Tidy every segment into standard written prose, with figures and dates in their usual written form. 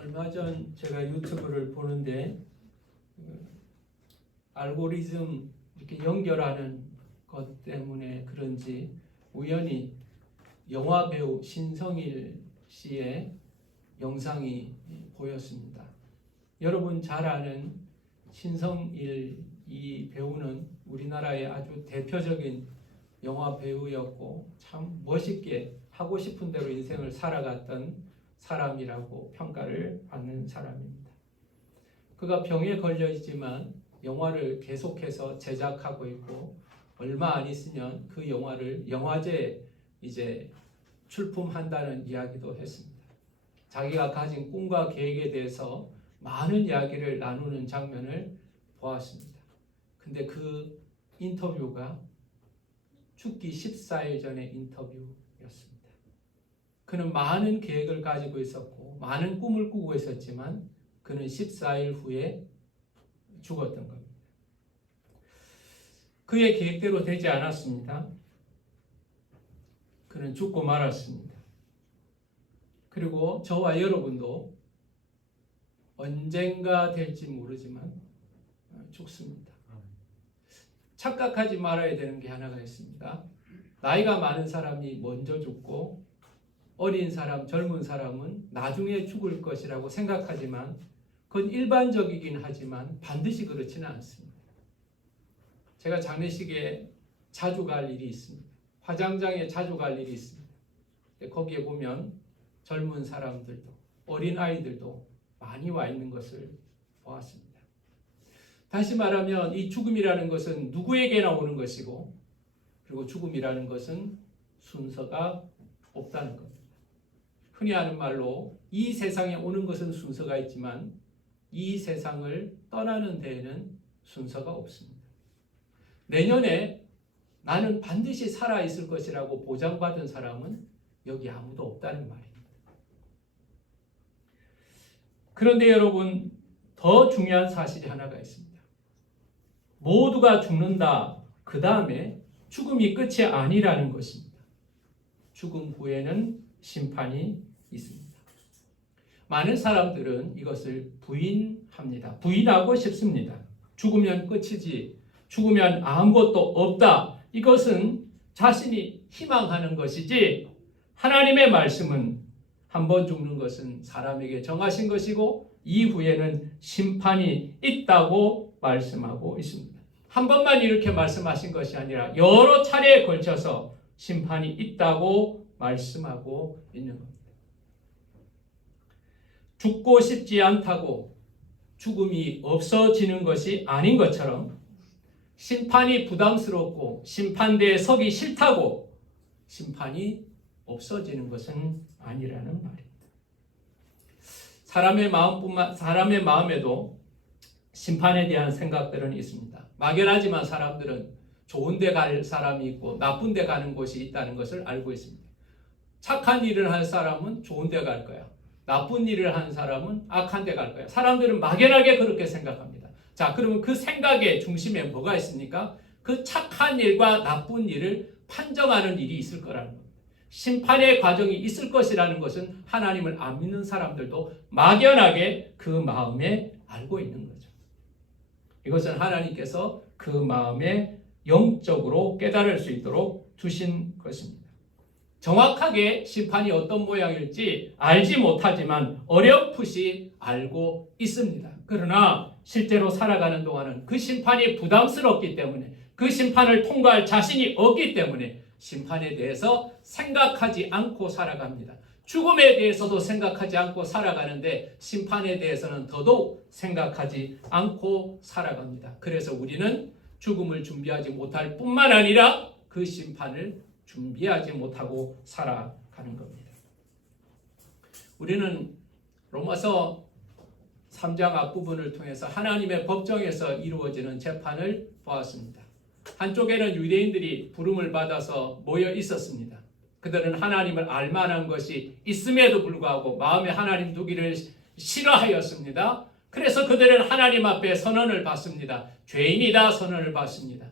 얼마 전 제가 유튜브를 보는데 알고리즘 이렇게 연결하는 것 때문에 그런지 우연히 영화 배우 신성일 씨의 영상이 보였습니다. 여러분 잘 아는 신성일 이 배우는 우리나라의 아주 대표적인 영화 배우였고 참 멋있게 하고 싶은 대로 인생을 살아갔던 사람이라고 평가를 받는 사람입니다. 그가 병에 걸려 있지만 영화를 계속해서 제작하고 있고 얼마 안 있으면 그 영화를 영화제에 이제 출품한다는 이야기도 했습니다. 자기가 가진 꿈과 계획에 대해서 많은 이야기를 나누는 장면을 보았습니다. 근데 그 인터뷰가 죽기 14일 전의 인터뷰였습니다. 그는 많은 계획을 가지고 있었고 많은 꿈을 꾸고 있었지만 그는 14일 후에 죽었던 겁니다. 그의 계획대로 되지 않았습니다. 그는 죽고 말았습니다. 그리고 저와 여러분도 언젠가 될지 모르지만 죽습니다. 착각하지 말아야 되는 게 하나가 있습니다. 나이가 많은 사람이 먼저 죽고 어린 사람, 젊은 사람은 나중에 죽을 것이라고 생각하지만 그건 일반적이긴 하지만 반드시 그렇지는 않습니다. 제가 장례식에 자주 갈 일이 있습니다. 화장장에 자주 갈 일이 있습니다. 거기에 보면 젊은 사람들도 어린 아이들도 많이 와 있는 것을 보았습니다. 다시 말하면 이 죽음이라는 것은 누구에게나 오는 것이고 그리고 죽음이라는 것은 순서가 없다는 겁니다. 흔히 하는 말로 이 세상에 오는 것은 순서가 있지만 이 세상을 떠나는 데에는 순서가 없습니다. 내년에 나는 반드시 살아있을 것이라고 보장받은 사람은 여기 아무도 없다는 말입니다. 그런데 여러분, 더 중요한 사실이 하나가 있습니다. 모두가 죽는다. 그 다음에 죽음이 끝이 아니라는 것입니다. 죽음 후에는 심판이 있습니다. 많은 사람들은 이것을 부인합니다. 부인하고 싶습니다. 죽으면 끝이지, 죽으면 아무것도 없다. 이것은 자신이 희망하는 것이지 하나님의 말씀은 한 번 죽는 것은 사람에게 정하신 것이고 이후에는 심판이 있다고 말씀하고 있습니다. 한 번만 이렇게 말씀하신 것이 아니라 여러 차례에 걸쳐서 심판이 있다고 말씀하고 있는 겁니다. 죽고 싶지 않다고 죽음이 없어지는 것이 아닌 것처럼 심판이 부담스럽고 심판대에 서기 싫다고 심판이 없어지는 것은 아니라는 말입니다. 사람의 마음에도 심판에 대한 생각들은 있습니다. 막연하지만 사람들은 좋은 데 갈 사람이 있고 나쁜 데 가는 곳이 있다는 것을 알고 있습니다. 착한 일을 할 사람은 좋은 데 갈 거야. 나쁜 일을 하는 사람은 악한 데 갈 거야. 사람들은 막연하게 그렇게 생각합니다. 자, 그러면 그 생각의 중심에 뭐가 있습니까? 그 착한 일과 나쁜 일을 판정하는 일이 있을 거라는 겁니다. 심판의 과정이 있을 것이라는 것은 하나님을 안 믿는 사람들도 막연하게 그 마음에 알고 있는 거죠. 이것은 하나님께서 그 마음에 영적으로 깨달을 수 있도록 두신 것입니다. 정확하게 심판이 어떤 모양일지 알지 못하지만 어렴풋이 알고 있습니다. 그러나 실제로 살아가는 동안은 그 심판이 부담스럽기 때문에 그 심판을 통과할 자신이 없기 때문에 심판에 대해서 생각하지 않고 살아갑니다. 죽음에 대해서도 생각하지 않고 살아가는데 심판에 대해서는 더더욱 생각하지 않고 살아갑니다. 그래서 우리는 죽음을 준비하지 못할 뿐만 아니라 그 심판을 준비하지 못하고 살아가는 겁니다. 우리는 로마서 3장 앞부분을 통해서 하나님의 법정에서 이루어지는 재판을 보았습니다. 한쪽에는 유대인들이 부름을 받아서 모여 있었습니다. 그들은 하나님을 알만한 것이 있음에도 불구하고 마음에 하나님 두기를 싫어하였습니다. 그래서 그들은 하나님 앞에 선언을 받습니다. 죄인이다 선언을 받습니다.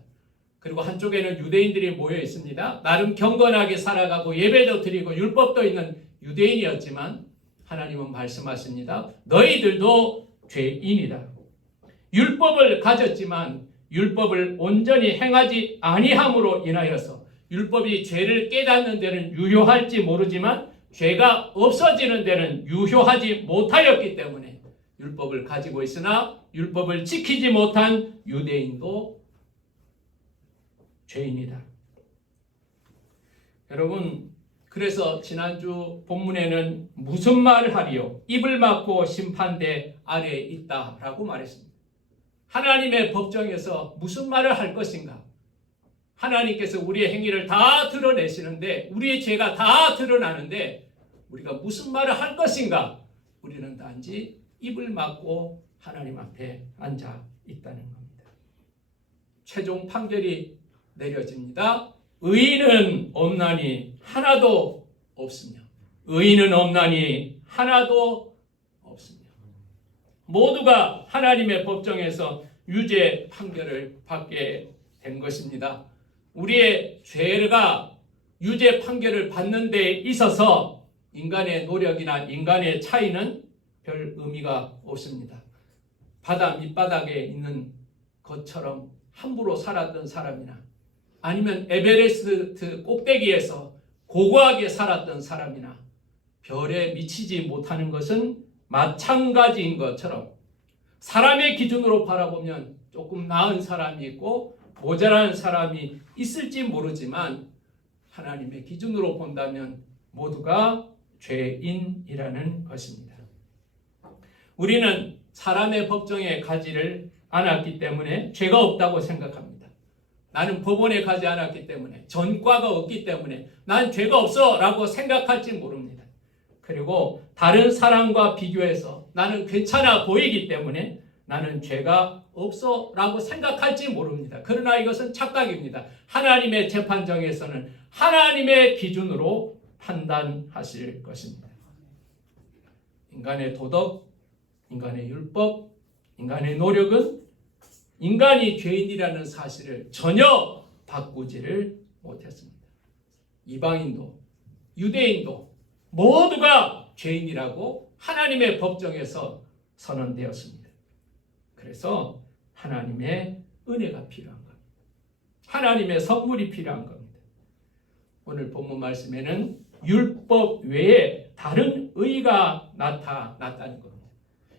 그리고 한쪽에는 유대인들이 모여 있습니다. 나름 경건하게 살아가고 예배도 드리고 율법도 있는 유대인이었지만 하나님은 말씀하십니다. 너희들도 죄인이다. 율법을 가졌지만 율법을 온전히 행하지 아니함으로 인하여서 율법이 죄를 깨닫는 데는 유효할지 모르지만 죄가 없어지는 데는 유효하지 못하였기 때문에 율법을 가지고 있으나 율법을 지키지 못한 유대인도 죄인이다. 여러분, 그래서 지난주 본문에는 무슨 말을 하리요? 입을 막고 심판대 아래에 있다라고 말했습니다. 하나님의 법정에서 무슨 말을 할 것인가? 하나님께서 우리의 행위를 다 드러내시는데, 우리의 죄가 다 드러나는데 우리가 무슨 말을 할 것인가? 우리는 단지 입을 막고 하나님 앞에 앉아 있다는 겁니다. 최종 판결이 내려집니다. 의인은 없나니 하나도 없으며, 의인은 없나니 하나도 없으며, 모두가 하나님의 법정에서 유죄 판결을 받게 된 것입니다. 우리의 죄가 유죄 판결을 받는 데 있어서 인간의 노력이나 인간의 차이는 별 의미가 없습니다. 바다 밑바닥에 있는 것처럼 함부로 살았던 사람이나 아니면 에베레스트 꼭대기에서 고고하게 살았던 사람이나 별에 미치지 못하는 것은 마찬가지인 것처럼 사람의 기준으로 바라보면 조금 나은 사람이 있고 모자란 사람이 있을지 모르지만 하나님의 기준으로 본다면 모두가 죄인이라는 것입니다. 우리는 사람의 법정에 가지를 않았기 때문에 죄가 없다고 생각합니다. 나는 법원에 가지 않았기 때문에, 전과가 없기 때문에 난 죄가 없어 라고 생각할지 모릅니다. 그리고 다른 사람과 비교해서 나는 괜찮아 보이기 때문에 나는 죄가 없어 라고 생각할지 모릅니다. 그러나 이것은 착각입니다. 하나님의 재판정에서는 하나님의 기준으로 판단하실 것입니다. 인간의 도덕, 인간의 율법, 인간의 노력은 인간이 죄인이라는 사실을 전혀 바꾸지를 못했습니다. 이방인도 유대인도 모두가 죄인이라고 하나님의 법정에서 선언되었습니다. 그래서 하나님의 은혜가 필요한 겁니다. 하나님의 선물이 필요한 겁니다. 오늘 본문 말씀에는 율법 외에 다른 의가 나타났다는 겁니다.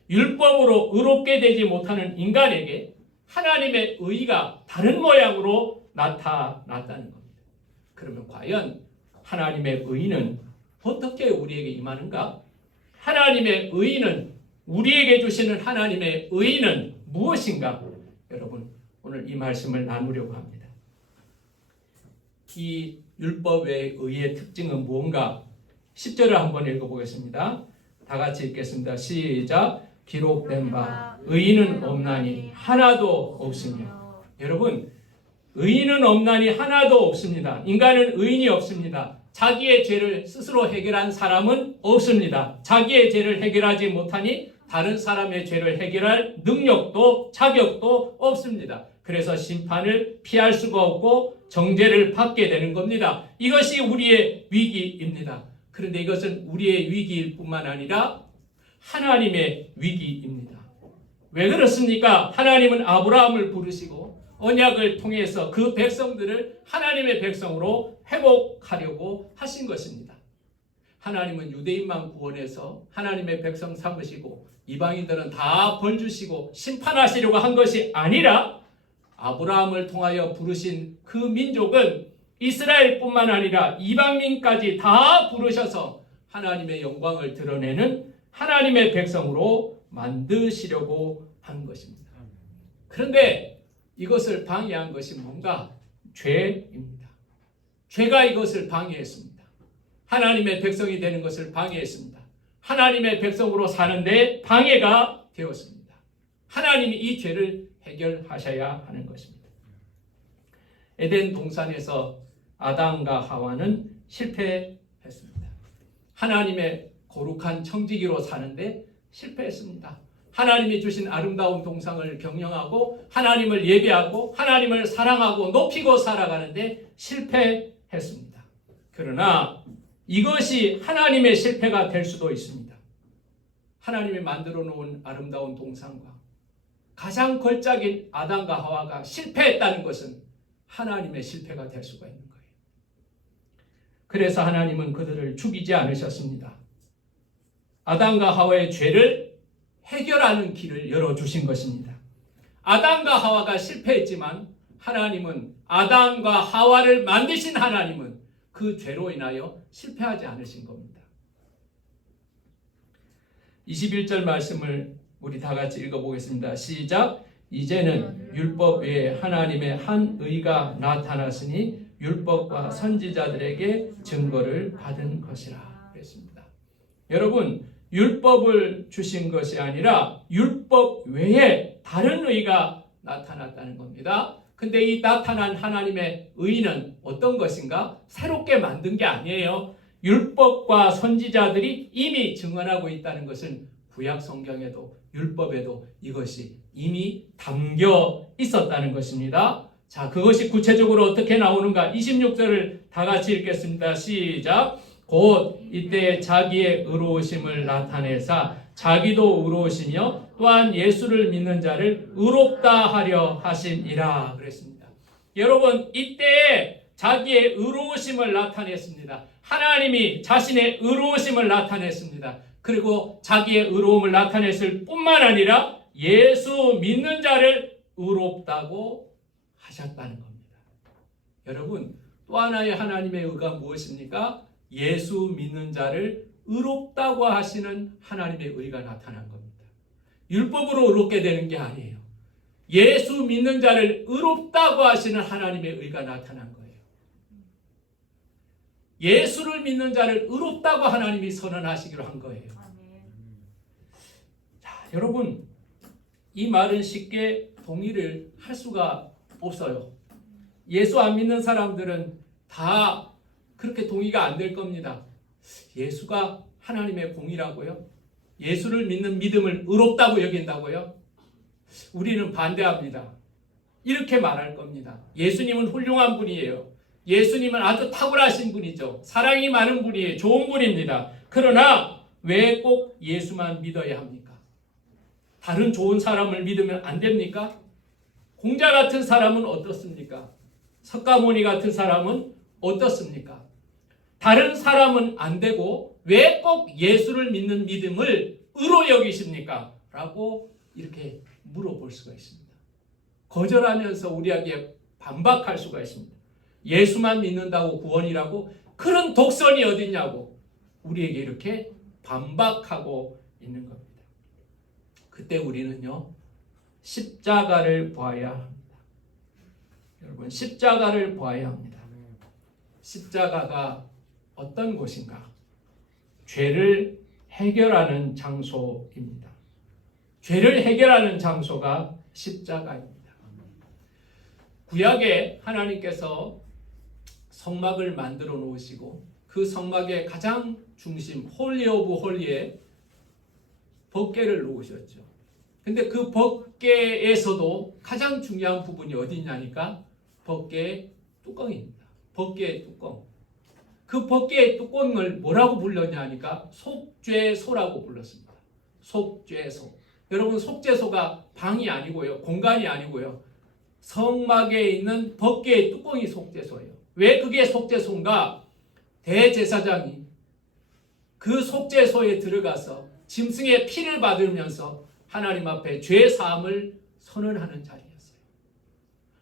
율법으로 의롭게 되지 못하는 인간에게 하나님의 의가 다른 모양으로 나타났다는 겁니다. 그러면 과연 하나님의 의는 어떻게 우리에게 임하는가? 하나님의 의는, 우리에게 주시는 하나님의 의는 무엇인가? 여러분, 오늘 이 말씀을 나누려고 합니다. 이 율법 외의 의의 특징은 무언가? 10절을 한번 읽어보겠습니다. 다 같이 읽겠습니다. 시작. 기록된 바 의인은 없나니 하나도 없으며. 여러분, 의인은 없나니 하나도 없습니다. 인간은 의인이 없습니다. 자기의 죄를 스스로 해결한 사람은 없습니다. 자기의 죄를 해결하지 못하니 다른 사람의 죄를 해결할 능력도 자격도 없습니다. 그래서 심판을 피할 수가 없고 정죄를 받게 되는 겁니다. 이것이 우리의 위기입니다. 그런데 이것은 우리의 위기일 뿐만 아니라 하나님의 위기입니다. 왜 그렇습니까? 하나님은 아브라함을 부르시고 언약을 통해서 그 백성들을 하나님의 백성으로 회복하려고 하신 것입니다. 하나님은 유대인만 구원해서 하나님의 백성 삼으시고 이방인들은 다 벌 주시고 심판하시려고 한 것이 아니라 아브라함을 통하여 부르신 그 민족은 이스라엘뿐만 아니라 이방민까지 다 부르셔서 하나님의 영광을 드러내는 하나님의 백성으로 만드시려고 한 것입니다. 그런데 이것을 방해한 것이 뭔가? 죄입니다. 죄가 이것을 방해했습니다. 하나님의 백성이 되는 것을 방해했습니다. 하나님의 백성으로 사는데 방해가 되었습니다. 하나님이 이 죄를 해결하셔야 하는 것입니다. 에덴 동산에서 아담과 하와는 실패했습니다. 하나님의 거룩한 청지기로 사는데 실패했습니다. 하나님이 주신 아름다운 동상을 경영하고 하나님을 예배하고 하나님을 사랑하고 높이고 살아가는데 실패했습니다. 그러나 이것이 하나님의 실패가 될 수도 있습니다. 하나님이 만들어 놓은 아름다운 동산과 가장 걸작인 아담과 하와가 실패했다는 것은 하나님의 실패가 될 수가 있는 거예요. 그래서 하나님은 그들을 죽이지 않으셨습니다. 아담과 하와의 죄를 해결하는 길을 열어주신 것입니다. 아담과 하와가 실패했지만 하나님은 아담과 하와를 만드신 하나님은 그 죄로 인하여 실패하지 않으신 겁니다. 21절 말씀을 우리 다 같이 읽어보겠습니다. 시작. 이제는 율법 외에 하나님의 한 의가 나타났으니 율법과 선지자들에게 증거를 받은 것이라 그랬습니다. 여러분, 율법을 주신 것이 아니라 율법 외에 다른 의가 나타났다는 겁니다. 근데 이 나타난 하나님의 의는 어떤 것인가? 새롭게 만든 게 아니에요. 율법과 선지자들이 이미 증언하고 있다는 것은 구약 성경에도 율법에도 이것이 이미 담겨 있었다는 것입니다. 자, 그것이 구체적으로 어떻게 나오는가? 26절을 다 같이 읽겠습니다. 시작. 곧 이때 자기의 의로우심을 나타내사 자기도 의로우시며 또한 예수를 믿는 자를 의롭다 하려 하심이라 그랬습니다. 여러분, 이때 자기의 의로우심을 나타냈습니다. 하나님이 자신의 의로우심을 나타냈습니다. 그리고 자기의 의로움을 나타냈을 뿐만 아니라 예수 믿는 자를 의롭다고 하셨다는 겁니다. 여러분, 또 하나의 하나님의 의가 무엇입니까? 예수 믿는 자를 의롭다고 하시는 하나님의 의가 나타난 겁니다. 율법으로 의롭게 되는 게 아니에요. 예수 믿는 자를 의롭다고 하시는 하나님의 의가 나타난 거예요. 예수를 믿는 자를 의롭다고 하나님이 선언하시기로 한 거예요. 자, 여러분, 이 말은 쉽게 동의를 할 수가 없어요. 예수 안 믿는 사람들은 다 그렇게 동의가 안 될 겁니다. 예수가 하나님의 공이라고요? 예수를 믿는 믿음을 의롭다고 여긴다고요? 우리는 반대합니다. 이렇게 말할 겁니다. 예수님은 훌륭한 분이에요. 예수님은 아주 탁월하신 분이죠. 사랑이 많은 분이에요. 좋은 분입니다. 그러나 왜 꼭 예수만 믿어야 합니까? 다른 좋은 사람을 믿으면 안 됩니까? 공자 같은 사람은 어떻습니까? 석가모니 같은 사람은 어떻습니까? 다른 사람은 안 되고 왜 꼭 예수를 믿는 믿음을 의로 여기십니까? 라고 이렇게 물어볼 수가 있습니다. 거절하면서 우리에게 반박할 수가 있습니다. 예수만 믿는다고 구원이라고? 그런 독선이 어딨냐고 우리에게 이렇게 반박하고 있는 겁니다. 그때 우리는요, 십자가를 보아야 합니다. 여러분, 십자가를 보아야 합니다. 십자가가 어떤 곳인가? 죄를 해결하는 장소입니다. 죄를 해결하는 장소가 십자가입니다. 구약에 하나님께서 성막을 만들어 놓으시고 그 성막의 가장 중심 홀리 오브 홀리에 법궤를 놓으셨죠. 근데 그 법궤에서도 가장 중요한 부분이 어디 있냐니까 법궤의 뚜껑입니다. 법궤의 뚜껑. 그 법궤의 뚜껑을 뭐라고 불렀냐 하니까 속죄소라고 불렀습니다. 속죄소. 여러분, 속죄소가 방이 아니고요. 공간이 아니고요. 성막에 있는 법궤의 뚜껑이 속죄소예요. 왜 그게 속죄소인가? 대제사장이 그 속죄소에 들어가서 짐승의 피를 받으면서 하나님 앞에 죄 사함을 선언하는 자리였어요.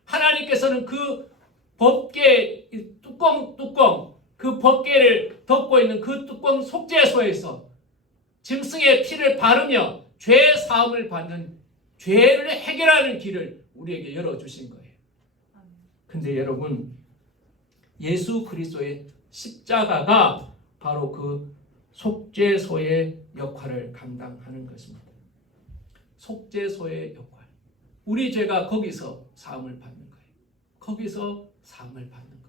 하나님께서는 그 법궤 뚜껑 그 법궤를 덮고 있는 그 뚜껑 속죄소에서 짐승의 피를 바르며 죄 사함을 받는 죄를 해결하는 길을 우리에게 열어주신 거예요. 근데 여러분, 예수 그리스도의 십자가가 바로 그 속죄소의 역할을 감당하는 것입니다. 속죄소의 역할. 우리 죄가 거기서 사함을 받는 거예요. 거기서 사함을 받는 거예요.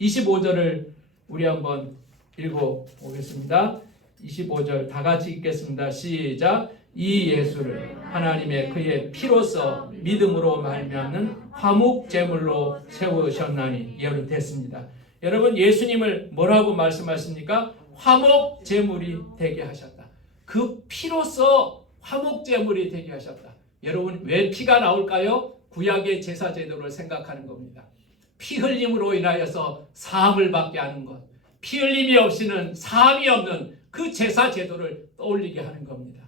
25절을 우리 한번 읽어보겠습니다. 25절 다 같이 읽겠습니다. 시작. 이 예수를 하나님의 그의 피로써 믿음으로 말미암는 화목제물로 세우셨나니 예언이 됐습니다. 여러분, 예수님을 뭐라고 말씀하십니까? 화목제물이 되게 하셨다. 그 피로써 화목제물이 되게 하셨다. 여러분 왜 피가 나올까요? 구약의 제사 제도를 생각하는 겁니다. 피 흘림으로 인하여서 사함을 받게 하는 것, 피 흘림이 없이는 사함이 없는 그 제사 제도를 떠올리게 하는 겁니다.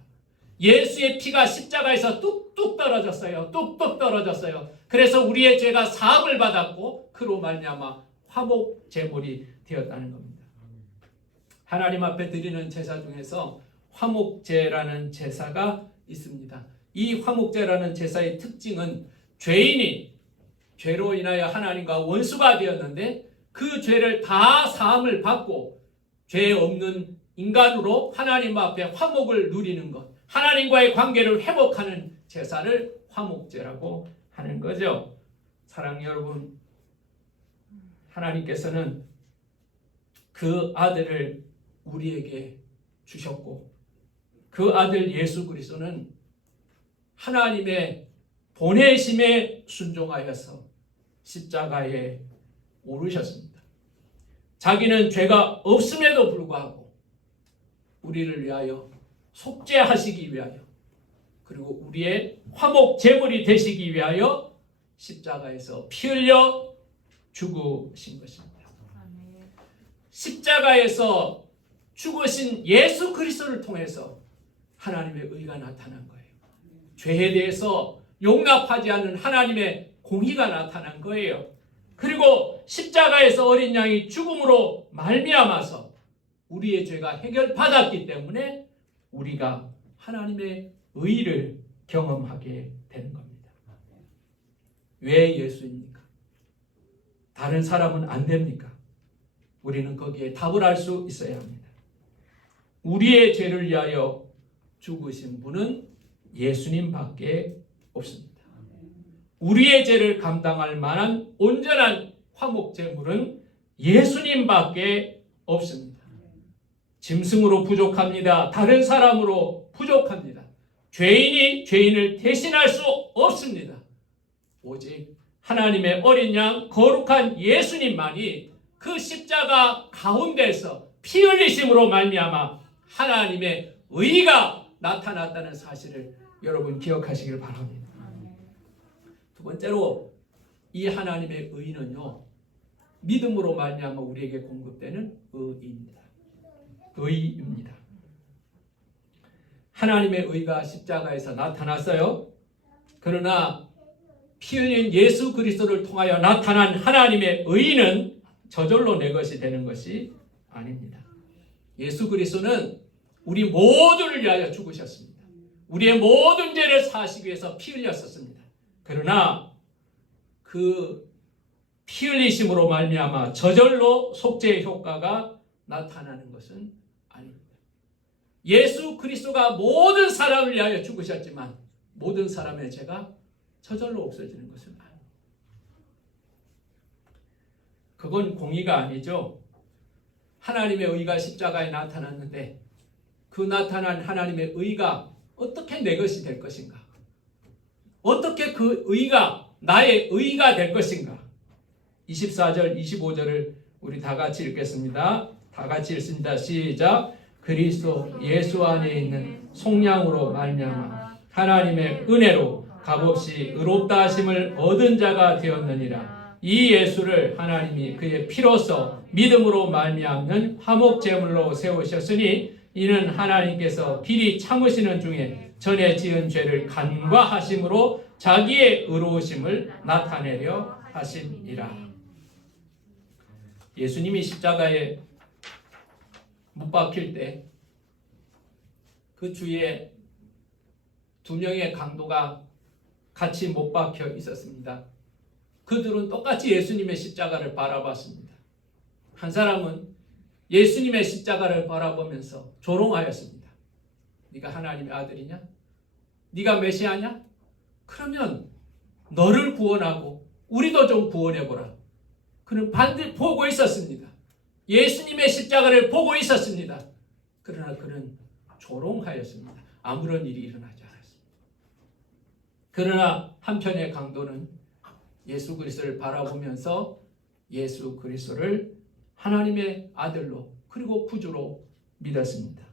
예수의 피가 십자가에서 뚝뚝 떨어졌어요. 뚝뚝 떨어졌어요. 그래서 우리의 죄가 사함을 받았고 그로 말미암아 화목 제물이 되었다는 겁니다. 하나님 앞에 드리는 제사 중에서 화목제라는 제사가 있습니다. 이 화목제라는 제사의 특징은 죄인이 죄로 인하여 하나님과 원수가 되었는데 그 죄를 다 사함을 받고 죄 없는 인간으로 하나님 앞에 화목을 누리는 것, 하나님과의 관계를 회복하는 제사를 화목제라고 하는 거죠. 사랑하는 여러분, 하나님께서는 그 아들을 우리에게 주셨고 그 아들 예수 그리스도는 하나님의 보내심에 순종하여서 십자가에 오르셨습니다. 자기는 죄가 없음에도 불구하고 우리를 위하여 속죄하시기 위하여 그리고 우리의 화목 제물이 되시기 위하여 십자가에서 피 흘려 죽으신 것입니다. 십자가에서 죽으신 예수 그리스도를 통해서 하나님의 의가 나타난 거예요. 죄에 대해서 용납하지 않는 하나님의 공의가 나타난 거예요. 그리고 십자가에서 어린 양이 죽음으로 말미암아서 우리의 죄가 해결받았기 때문에 우리가 하나님의 의를 경험하게 되는 겁니다. 왜 예수입니까? 다른 사람은 안 됩니까? 우리는 거기에 답을 알 수 있어야 합니다. 우리의 죄를 위하여 죽으신 분은 예수님밖에 없습니다. 우리의 죄를 감당할 만한 온전한 화목제물은 예수님밖에 없습니다. 짐승으로 부족합니다. 다른 사람으로 부족합니다. 죄인이 죄인을 대신할 수 없습니다. 오직 하나님의 어린 양 거룩한 예수님만이 그 십자가 가운데서 피 흘리심으로 말미암아 하나님의 의가 나타났다는 사실을 여러분 기억하시길 바랍니다. 두 번째로 이 하나님의 의는요, 믿음으로 말미암아 우리에게 공급되는 의입니다. 의입니다. 하나님의 의가 십자가에서 나타났어요. 그러나 피 흘린 예수 그리스도를 통하여 나타난 하나님의 의는 저절로 내 것이 되는 것이 아닙니다. 예수 그리스도는 우리 모두를 위하여 죽으셨습니다. 우리의 모든 죄를 사하시기 위해서 피 흘렸었습니다. 그러나 그 피 흘리심으로 말미암아 저절로 속죄의 효과가 나타나는 것은 아닙니다. 예수 그리스도가 모든 사람을 위하여 죽으셨지만 모든 사람의 죄가 저절로 없어지는 것은 아닙니다. 그건 공의가 아니죠. 하나님의 의가 십자가에 나타났는데 그 나타난 하나님의 의가 어떻게 내 것이 될 것인가? 어떻게 그 의가 나의 의가 될 것인가? 24절, 25절을 우리 다 같이 읽겠습니다. 다 같이 읽습니다. 시작. 그리스도 예수 안에 있는 속량으로 말미암아 하나님의 은혜로 값없이 의롭다 하심을 얻은 자가 되었느니라. 이 예수를 하나님이 그의 피로써 믿음으로 말미암는 화목제물로 세우셨으니 이는 하나님께서 길이 참으시는 중에 전에 지은 죄를 간과하심으로 자기의 의로우심을 나타내려 하심이라. 예수님이 십자가에 못 박힐 때 그 주위에 두 명의 강도가 같이 못 박혀 있었습니다. 그들은 똑같이 예수님의 십자가를 바라봤습니다. 한 사람은 예수님의 십자가를 바라보면서 조롱하였습니다. 네가 하나님의 아들이냐? 네가 메시아냐? 그러면 너를 구원하고 우리도 좀 구원해보라. 그는 반드시 보고 있었습니다. 예수님의 십자가를 보고 있었습니다. 그러나 그는 조롱하였습니다. 아무런 일이 일어나지 않았습니다. 그러나 한편의 강도는 예수 그리스도를 바라보면서 예수 그리스도를 하나님의 아들로 그리고 구주로 믿었습니다.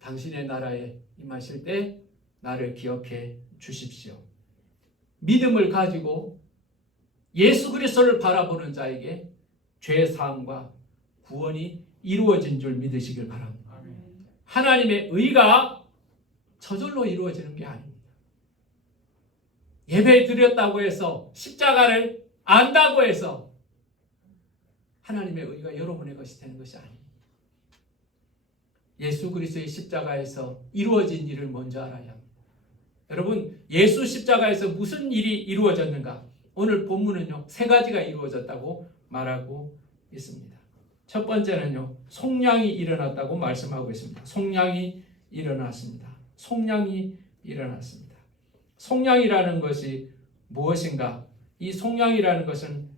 당신의 나라에 임하실 때 나를 기억해 주십시오. 믿음을 가지고 예수 그리스도를 바라보는 자에게 죄 사함과 구원이 이루어진 줄 믿으시길 바랍니다. 하나님의 의가 저절로 이루어지는 게 아닙니다. 예배 드렸다고 해서 십자가를 안다고 해서 하나님의 의가 여러분의 것이 되는 것이 아닙니다. 예수 그리스도의 십자가에서 이루어진 일을 먼저 알아야 합니다. 여러분, 예수 십자가에서 무슨 일이 이루어졌는가? 오늘 본문은요, 3가지가 이루어졌다고 말하고 있습니다. 첫 번째는요, 속량이 일어났다고 말씀하고 있습니다. 속량이 일어났습니다. 속량이 일어났습니다. 속량이라는 것이 무엇인가? 이 속량이라는 것은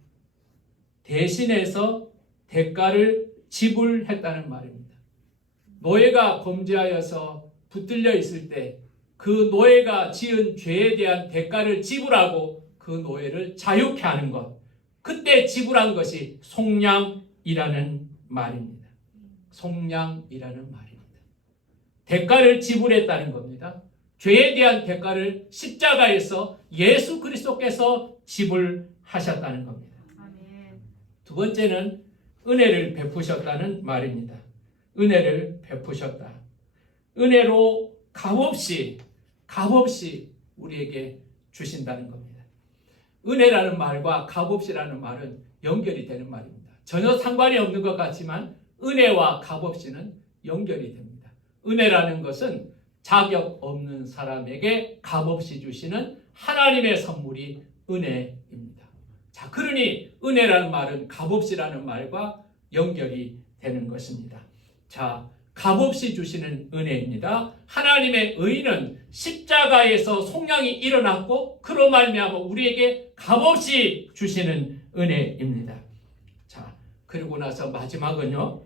대신해서 대가를 지불했다는 말입니다. 노예가 범죄하여서 붙들려 있을 때 그 노예가 지은 죄에 대한 대가를 지불하고 그 노예를 자유케 하는 것, 그때 지불한 것이 속량이라는 말입니다. 속량이라는 말입니다. 대가를 지불했다는 겁니다. 죄에 대한 대가를 십자가에서 예수 그리스도께서 지불하셨다는 겁니다. 두 번째는 은혜를 베푸셨다는 말입니다. 은혜를 베푸셨다. 은혜로 값없이 우리에게 주신다는 겁니다. 은혜라는 말과 값없이라는 말은 연결이 되는 말입니다. 전혀 상관이 없는 것 같지만 은혜와 값없이는 연결이 됩니다. 은혜라는 것은 자격 없는 사람에게 값없이 주시는 하나님의 선물이 은혜입니다. 자, 그러니 은혜라는 말은 값없이라는 말과 연결이 되는 것입니다. 자, 값없이 주시는 은혜입니다. 하나님의 의는 십자가에서 속량이 일어났고 그로 말미암아 우리에게 값없이 주시는 은혜입니다. 자, 그리고 나서 마지막은요,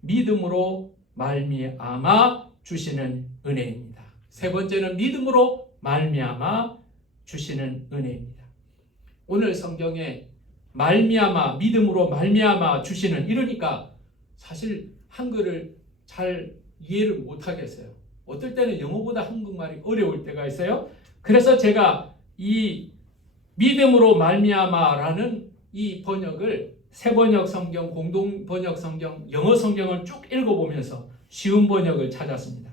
믿음으로 말미암아 주시는 은혜입니다. 세 번째는 믿음으로 말미암아 주시는 은혜입니다. 오늘 성경에 말미암아, 믿음으로 말미암아 주시는, 이러니까 사실 한글을 잘 이해를 못하겠어요. 어떨 때는 영어보다 한국말이 어려울 때가 있어요. 그래서 제가 이 믿음으로 말미암아라는 이 번역을 새 번역 성경, 공동 번역 성경, 영어 성경을 쭉 읽어보면서 쉬운 번역을 찾았습니다.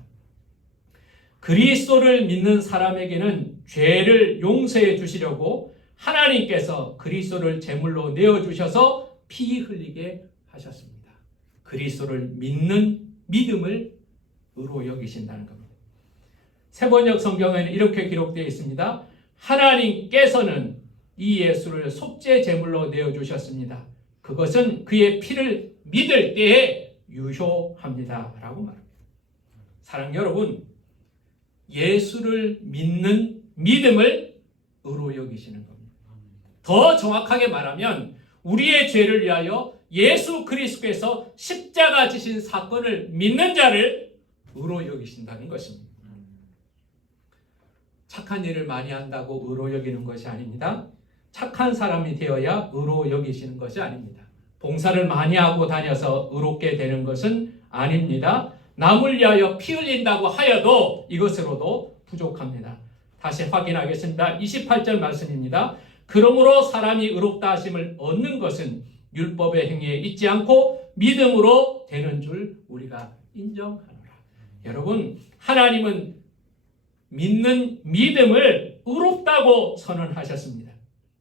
그리스도를 믿는 사람에게는 죄를 용서해 주시려고 하나님께서 그리스도를 제물로 내어주셔서 피 흘리게 하셨습니다. 그리스도를 믿는 믿음을 의로 여기신다는 겁니다. 새 번역 성경에는 이렇게 기록되어 있습니다. 하나님께서는 이 예수를 속죄 제물로 내어주셨습니다. 그것은 그의 피를 믿을 때에 유효합니다. 라고 말합니다. 사랑하는 여러분, 예수를 믿는 믿음을 의로 여기시는 겁니다. 더 정확하게 말하면 우리의 죄를 위하여 예수 그리스도께서 십자가 지신 사건을 믿는 자를 의로 여기신다는 것입니다. 착한 일을 많이 한다고 의로 여기는 것이 아닙니다. 착한 사람이 되어야 의로 여기시는 것이 아닙니다. 봉사를 많이 하고 다녀서 의롭게 되는 것은 아닙니다. 남을 위하여 피 흘린다고 하여도 이것으로도 부족합니다. 다시 확인하겠습니다. 28절 말씀입니다. 그러므로 사람이 의롭다 하심을 얻는 것은 율법의 행위에 있지 않고 믿음으로 되는 줄 우리가 인정하노라. 여러분, 하나님은 믿는 믿음을 의롭다고 선언하셨습니다.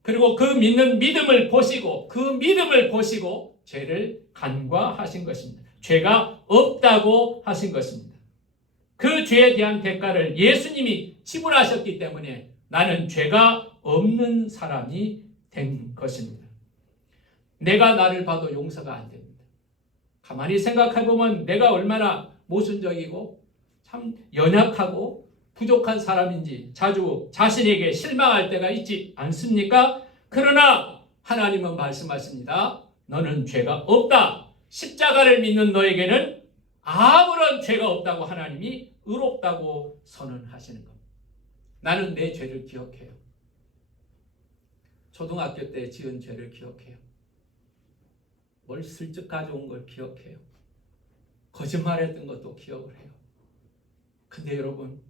그리고 그 믿는 믿음을 보시고 죄를 간과하신 것입니다. 죄가 없다고 하신 것입니다. 그 죄에 대한 대가를 예수님이 지불하셨기 때문에 나는 죄가 없는 사람이 된 것입니다. 내가 나를 봐도 용서가 안 됩니다. 가만히 생각해보면 내가 얼마나 모순적이고 참 연약하고 부족한 사람인지 자주 자신에게 실망할 때가 있지 않습니까? 그러나 하나님은 말씀하십니다. 너는 죄가 없다. 십자가를 믿는 너에게는 아무런 죄가 없다고 하나님이 의롭다고 선언하시는 겁니다. 나는 내 죄를 기억해요. 초등학교 때 지은 죄를 기억해요. 뭘 슬쩍 가져온 걸 기억해요. 거짓말했던 것도 기억을 해요. 근데 여러분,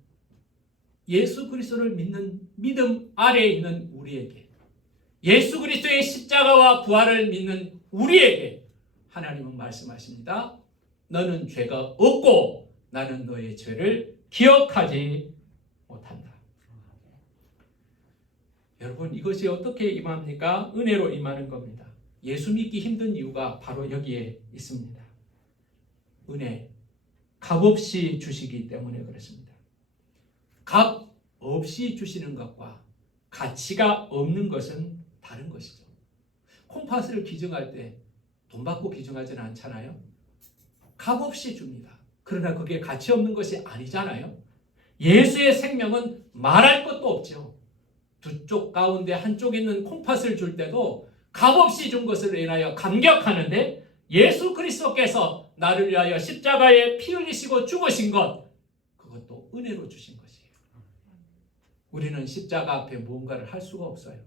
예수 그리스도를 믿는 믿음 아래에 있는 우리에게, 예수 그리스도의 십자가와 부활을 믿는 우리에게 하나님은 말씀하십니다. 너는 죄가 없고 나는 너의 죄를 기억하지 못한다. 여러분, 이것이 어떻게 임합니까? 은혜로 임하는 겁니다. 예수 믿기 힘든 이유가 바로 여기에 있습니다. 은혜, 값없이 주시기 때문에 그렇습니다. 값 없이 주시는 것과 가치가 없는 것은 다른 것이죠. 콩팥을 기증할 때 돈 받고 기증하지는 않잖아요. 값없이 줍니다. 그러나 그게 가치 없는 것이 아니잖아요. 예수의 생명은 말할 것도 없죠. 두 쪽 가운데 한쪽에 있는 콩팥을 줄 때도 값없이 준 것을 인하여 감격하는데, 예수 그리스도께서 나를 위하여 십자가에 피 흘리시고 죽으신 것, 그것도 은혜로 주신 것이에요. 우리는 십자가 앞에 무언가를 할 수가 없어요.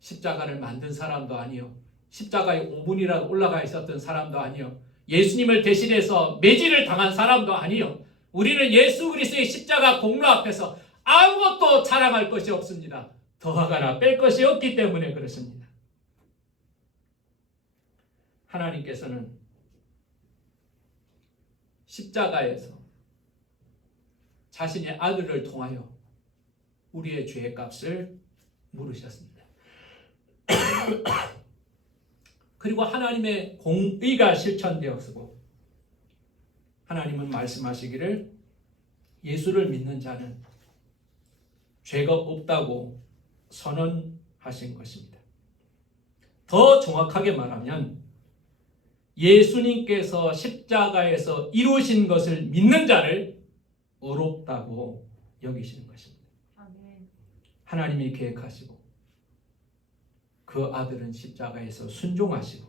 십자가를 만든 사람도 아니요, 십자가에 5분이라도 올라가 있었던 사람도 아니요, 예수님을 대신해서 매질을 당한 사람도 아니요, 우리는 예수 그리스도의 십자가 공로 앞에서 아무것도 자랑할 것이 없습니다. 더하거나 뺄 것이 없기 때문에 그렇습니다. 하나님께서는 십자가에서 자신의 아들을 통하여 우리의 죄의 값을 물으셨습니다. 그리고 하나님의 공의가 실천되었고, 하나님은 말씀하시기를 예수를 믿는 자는 죄가 없다고 선언하신 것입니다. 더 정확하게 말하면 예수님께서 십자가에서 이루신 것을 믿는 자를 의롭다고 여기시는 것입니다. 하나님이 계획하시고 그 아들은 십자가에서 순종하시고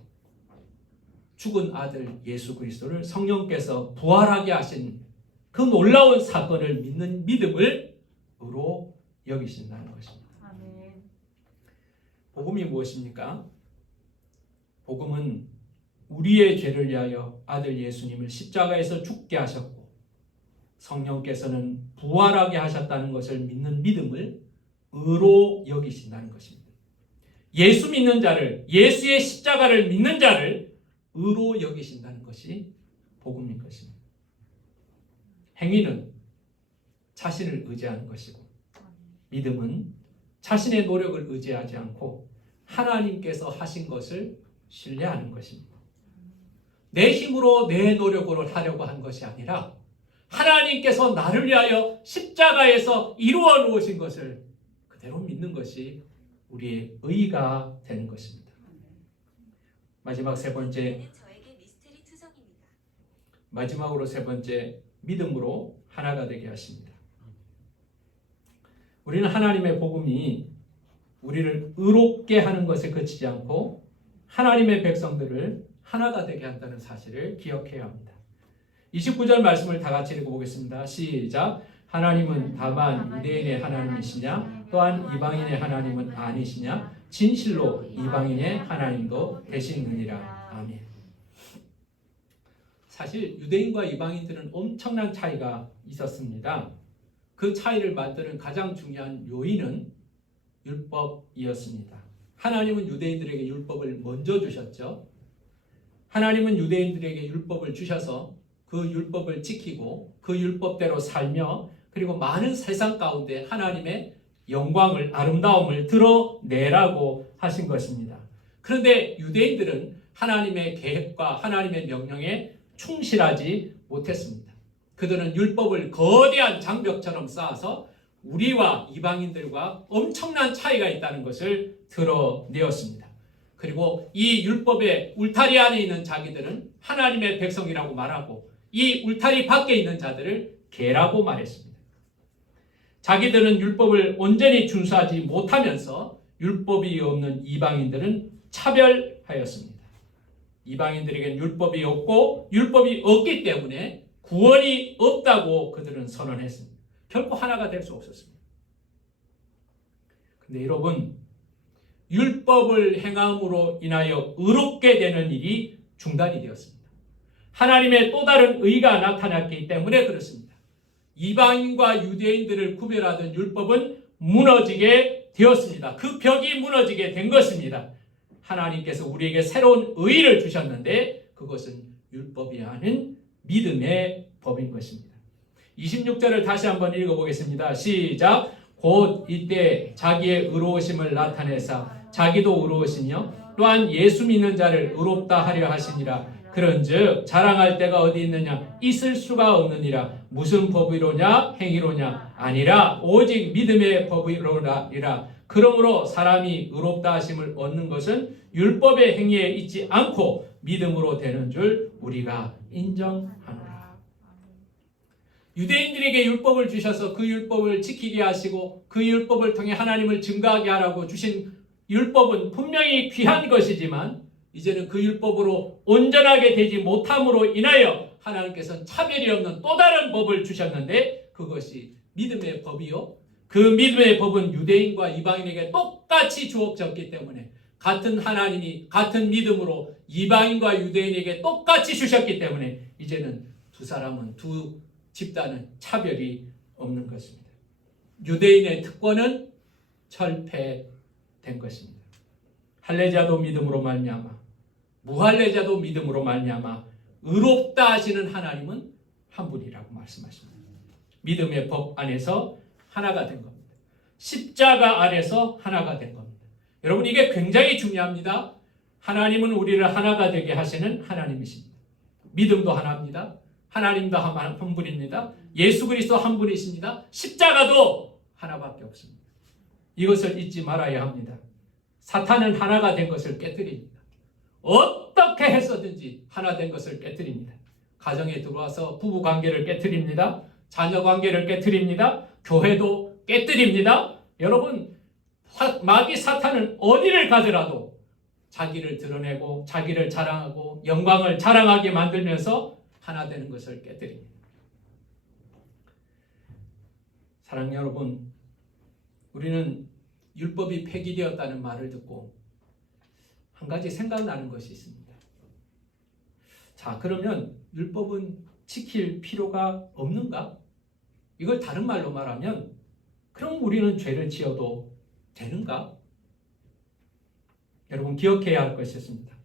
죽은 아들 예수 그리스도를 성령께서 부활하게 하신 그 놀라운 사건을 믿는 믿음을 의로 여기신다는 것입니다. 아멘. 복음이 무엇입니까? 복음은 우리의 죄를 위하여 아들 예수님을 십자가에서 죽게 하셨고 성령께서는 부활하게 하셨다는 것을 믿는 믿음을 의로 여기신다는 것입니다. 예수 믿는 자를, 예수의 십자가를 믿는 자를 의로 여기신다는 것이 복음인 것입니다. 행위는 자신을 의지하는 것이고, 믿음은 자신의 노력을 의지하지 않고 하나님께서 하신 것을 신뢰하는 것입니다. 내 힘으로 내 노력으로 하려고 한 것이 아니라 하나님께서 나를 위하여 십자가에서 이루어 놓으신 것을 그대로 믿는 것이 우리의 의가 되는 것입니다. 마지막 세 번째, 마지막으로 세 번째, 믿음으로 하나가 되게 하십니다. 우리는 하나님의 복음이 우리를 의롭게 하는 것에 그치지 않고 하나님의 백성들을 하나가 되게 한다는 사실을 기억해야 합니다. 29절 말씀을 다 같이 읽어보겠습니다. 시작. 하나님은 다만 유대인의 하나님이시냐? 또한 이방인의 하나님은 아니시냐? 진실로 이방인의 하나님도 되시느니라. 아멘. 사실 유대인과 이방인들은 엄청난 차이가 있었습니다. 그 차이를 만드는 가장 중요한 요인은 율법이었습니다. 하나님은 유대인들에게 율법을 먼저 주셨죠. 하나님은 유대인들에게 율법을 주셔서 그 율법을 지키고 그 율법대로 살며 그리고 많은 세상 가운데 하나님의 영광을, 아름다움을 드러내라고 하신 것입니다. 그런데 유대인들은 하나님의 계획과 하나님의 명령에 충실하지 못했습니다. 그들은 율법을 거대한 장벽처럼 쌓아서 우리와 이방인들과 엄청난 차이가 있다는 것을 드러내었습니다. 그리고 이 율법의 울타리 안에 있는 자기들은 하나님의 백성이라고 말하고 이 울타리 밖에 있는 자들을 개라고 말했습니다. 자기들은 율법을 온전히 준수하지 못하면서 율법이 없는 이방인들은 차별하였습니다. 이방인들에게는 율법이 없고 율법이 없기 때문에 구원이 없다고 그들은 선언했습니다. 결코 하나가 될 수 없었습니다. 그런데 여러분, 율법을 행함으로 인하여 의롭게 되는 일이 중단이 되었습니다. 하나님의 또 다른 의가 나타났기 때문에 그렇습니다. 이방인과 유대인들을 구별하던 율법은 무너지게 되었습니다. 그 벽이 무너지게 된 것입니다. 하나님께서 우리에게 새로운 의의를 주셨는데 그것은 율법이 아닌 믿음의 법인 것입니다. 26절을 다시 한번 읽어보겠습니다. 시작. 곧 이때 자기의 의로우심을 나타내사 자기도 의로우시며 또한 예수 믿는 자를 의롭다 하려 하시니라. 그런즉 자랑할 데가 어디 있느냐? 있을 수가 없느니라. 무슨 법이로냐? 행위로냐? 아니라 오직 믿음의 법이로니라. 그러므로 사람이 의롭다 하심을 얻는 것은 율법의 행위에 있지 않고 믿음으로 되는 줄 우리가 인정하노라. 유대인들에게 율법을 주셔서 그 율법을 지키게 하시고 그 율법을 통해 하나님을 증거하게 하라고 주신 율법은 분명히 귀한 것이지만 이제는 그 율법으로 온전하게 되지 못함으로 인하여 하나님께서는 차별이 없는 또 다른 법을 주셨는데 그것이 믿음의 법이요. 그 믿음의 법은 유대인과 이방인에게 똑같이 주어졌기 때문에 같은 하나님이 같은 믿음으로 이방인과 유대인에게 똑같이 주셨기 때문에 이제는 두 집단은 차별이 없는 것입니다. 유대인의 특권은 철폐된 것입니다. 할례자도 믿음으로 말미암아 무할례자도 믿음으로 말미암아 의롭다 하시는 하나님은 한 분이라고 말씀하십니다. 믿음의 법 안에서 하나가 된 겁니다. 십자가 아래서 하나가 된 겁니다. 여러분 이게 굉장히 중요합니다. 하나님은 우리를 하나가 되게 하시는 하나님이십니다. 믿음도 하나입니다. 하나님도 한 분입니다. 예수 그리스도 한 분이십니다. 십자가도 하나밖에 없습니다. 이것을 잊지 말아야 합니다. 사탄은 하나가 된 것을 깨뜨립니다. 어떻게 해서든지 하나 된 것을 깨뜨립니다. 가정에 들어와서 부부 관계를 깨뜨립니다. 자녀 관계를 깨뜨립니다. 교회도 깨뜨립니다. 여러분 마귀 사탄은 어디를 가더라도 자기를 드러내고 자기를 자랑하고 영광을 자랑하게 만들면서 하나 되는 것을 깨뜨립니다. 사랑하는 여러분, 우리는 율법이 폐기되었다는 말을 듣고 한 가지 생각나는 것이 있습니다. 자, 그러면 율법은 지킬 필요가 없는가? 이걸 다른 말로 말하면 그럼 우리는 죄를 지어도 되는가? 여러분 기억해야 할 것이 있습니다.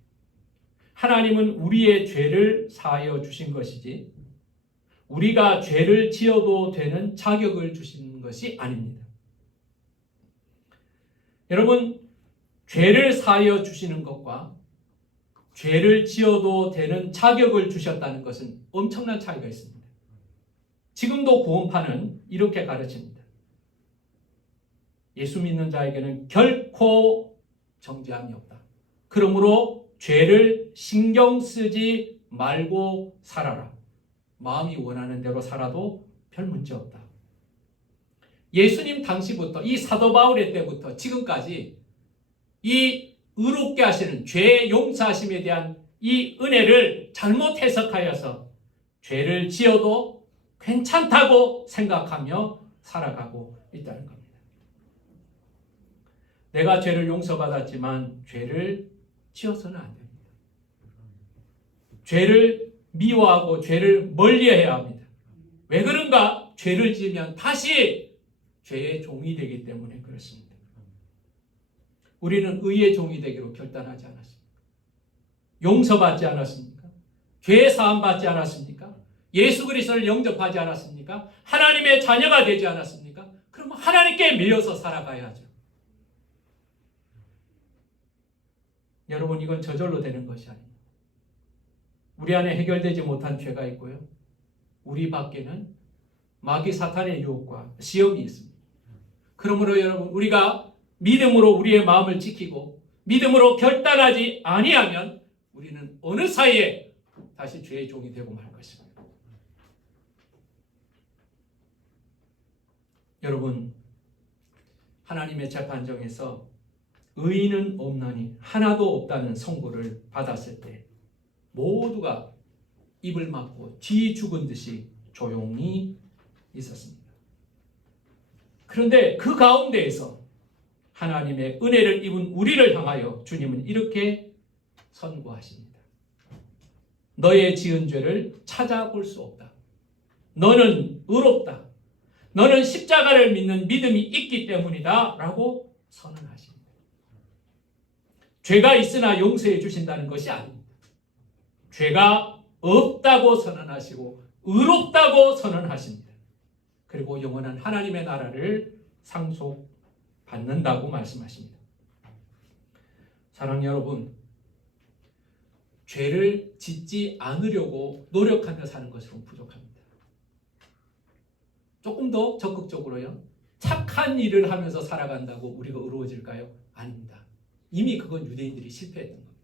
하나님은 우리의 죄를 사하여 주신 것이지 우리가 죄를 지어도 되는 자격을 주신 것이 아닙니다. 여러분 죄를 사하여 주시는 것과 죄를 지어도 되는 자격을 주셨다는 것은 엄청난 차이가 있습니다. 지금도 구원파는 이렇게 가르칩니다. 예수 믿는 자에게는 결코 정죄함이 없다. 그러므로 죄를 신경 쓰지 말고 살아라. 마음이 원하는 대로 살아도 별 문제 없다. 예수님 당시부터 이 사도 바울의 때부터 지금까지 이 의롭게 하시는 죄의 용서하심에 대한 이 은혜를 잘못 해석하여서 죄를 지어도 괜찮다고 생각하며 살아가고 있다는 겁니다. 내가 죄를 용서받았지만 죄를 지어서는 안 됩니다. 죄를 미워하고 죄를 멀리해야 합니다. 왜 그런가? 죄를 지으면 다시 죄의 종이 되기 때문에 그렇습니다. 우리는 의의 종이 되기로 결단하지 않았습니까? 용서받지 않았습니까? 죄 사함 받지 않았습니까? 예수 그리스도를 영접하지 않았습니까? 하나님의 자녀가 되지 않았습니까? 그러면 하나님께 밀려서 살아가야죠. 여러분 이건 저절로 되는 것이 아닙니다. 우리 안에 해결되지 못한 죄가 있고요. 우리 밖에는 마귀 사탄의 유혹과 시험이 있습니다. 그러므로 여러분 우리가 믿음으로 우리의 마음을 지키고 믿음으로 결단하지 아니하면 우리는 어느 사이에 다시 죄의 종이 되고 말 것입니다. 여러분 하나님의 재판정에서 의인은 없나니 하나도 없다는 선고를 받았을 때 모두가 입을 막고 쥐 죽은 듯이 조용히 있었습니다. 그런데 그 가운데에서 하나님의 은혜를 입은 우리를 향하여 주님은 이렇게 선고하십니다. 너의 지은 죄를 찾아볼 수 없다. 너는 의롭다. 너는 십자가를 믿는 믿음이 있기 때문이다 라고 선언하십니다. 죄가 있으나 용서해 주신다는 것이 아닙니다. 죄가 없다고 선언하시고 의롭다고 선언하십니다. 그리고 영원한 하나님의 나라를 상속받는다고 말씀하십니다. 사랑하는 여러분, 죄를 짓지 않으려고 노력하며 사는 것으로는 부족합니다. 조금 더 적극적으로요. 착한 일을 하면서 살아간다고 우리가 의로워질까요? 아닙니다. 이미 그건 유대인들이 실패했던 겁니다.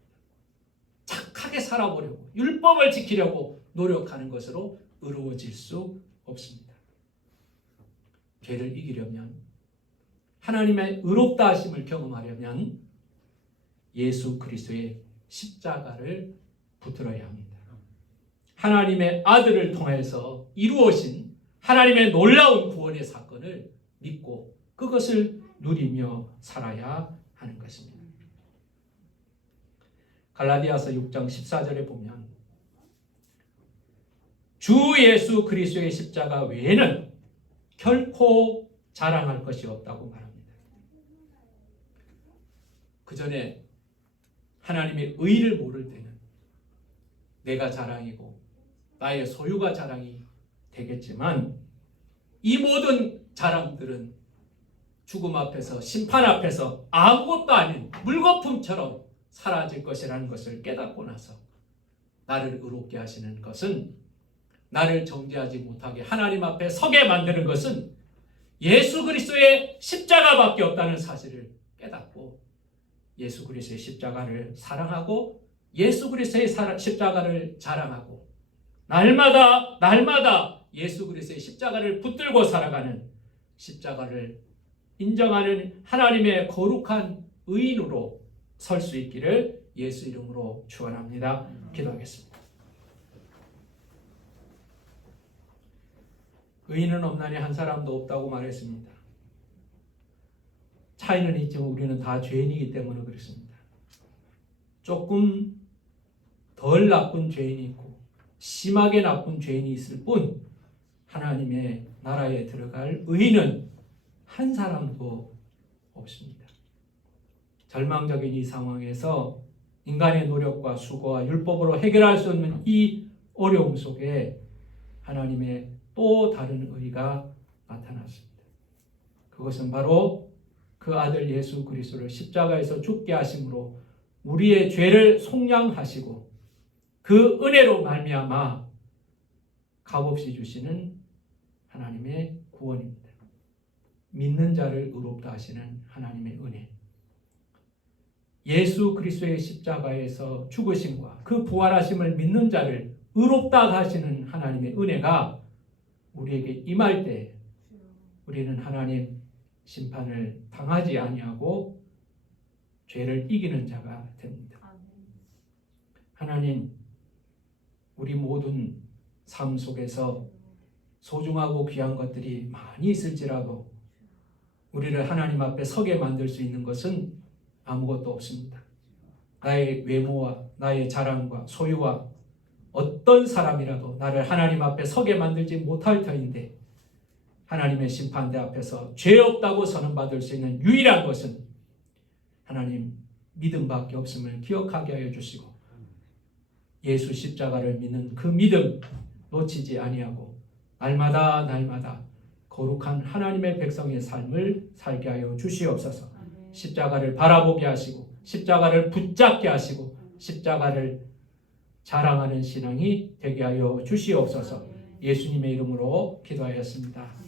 착하게 살아보려고 율법을 지키려고 노력하는 것으로 의로워질 수 없습니다. 죄를 이기려면, 하나님의 의롭다 하심을 경험하려면 예수 그리스도의 십자가를 붙들어야 합니다. 하나님의 아들을 통해서 이루어진 하나님의 놀라운 구원의 사건을 믿고 그것을 누리며 살아야 하는 것입니다. 갈라디아서 6장 14절에 보면 주 예수 그리스도의 십자가 외에는 결코 자랑할 것이 없다고 말합니다. 그 전에 하나님의 의를 모를 때는 내가 자랑이고 나의 소유가 자랑이 되겠지만 이 모든 자랑들은 죽음 앞에서 심판 앞에서 아무것도 아닌 물거품처럼 사라질 것이라는 것을 깨닫고 나서 나를 의롭게 하시는 것은, 나를 정죄하지 못하게 하나님 앞에 서게 만드는 것은 예수 그리스도의 십자가밖에 없다는 사실을 깨닫고 예수 그리스도의 십자가를 사랑하고 예수 그리스도의 십자가를 자랑하고 날마다 예수 그리스도의 십자가를 붙들고 살아가는, 십자가를 인정하는 하나님의 거룩한 의인으로 설 수 있기를 예수 이름으로 축원합니다. 기도하겠습니다. 의인은 없나니 한 사람도 없다고 말했습니다. 차이는 있지만 우리는 다 죄인이기 때문에 그렇습니다. 조금 덜 나쁜 죄인이 있고 심하게 나쁜 죄인이 있을 뿐 하나님의 나라에 들어갈 의인은 한 사람도 없습니다. 절망적인 이 상황에서 인간의 노력과 수고와 율법으로 해결할 수 없는 이 어려움 속에 하나님의 또 다른 의가 나타났습니다. 그것은 바로 그 아들 예수 그리스도를 십자가에서 죽게 하심으로 우리의 죄를 속량하시고 그 은혜로 말미암아 값없이 주시는 하나님의 구원입니다. 믿는 자를 의롭다 하시는 하나님의 은혜, 예수 그리스도의 십자가에서 죽으심과 그 부활하심을 믿는 자를 의롭다 하시는 하나님의 은혜가 우리에게 임할 때 우리는 하나님 심판을 당하지 아니하고 죄를 이기는 자가 됩니다. 하나님, 우리 모든 삶 속에서 소중하고 귀한 것들이 많이 있을지라도 우리를 하나님 앞에 서게 만들 수 있는 것은 아무것도 없습니다. 나의 외모와 나의 자랑과 소유와 어떤 사람이라도 나를 하나님 앞에 서게 만들지 못할 터인데, 하나님의 심판대 앞에서 죄 없다고 선언받을 수 있는 유일한 것은 하나님 믿음밖에 없음을 기억하게 하여 주시고 예수 십자가를 믿는 그 믿음 놓치지 아니하고 날마다 거룩한 하나님의 백성의 삶을 살게 하여 주시옵소서. 십자가를 바라보게 하시고 십자가를 붙잡게 하시고 십자가를 자랑하는 신앙이 되게 하여 주시옵소서. 예수님의 이름으로 기도하였습니다.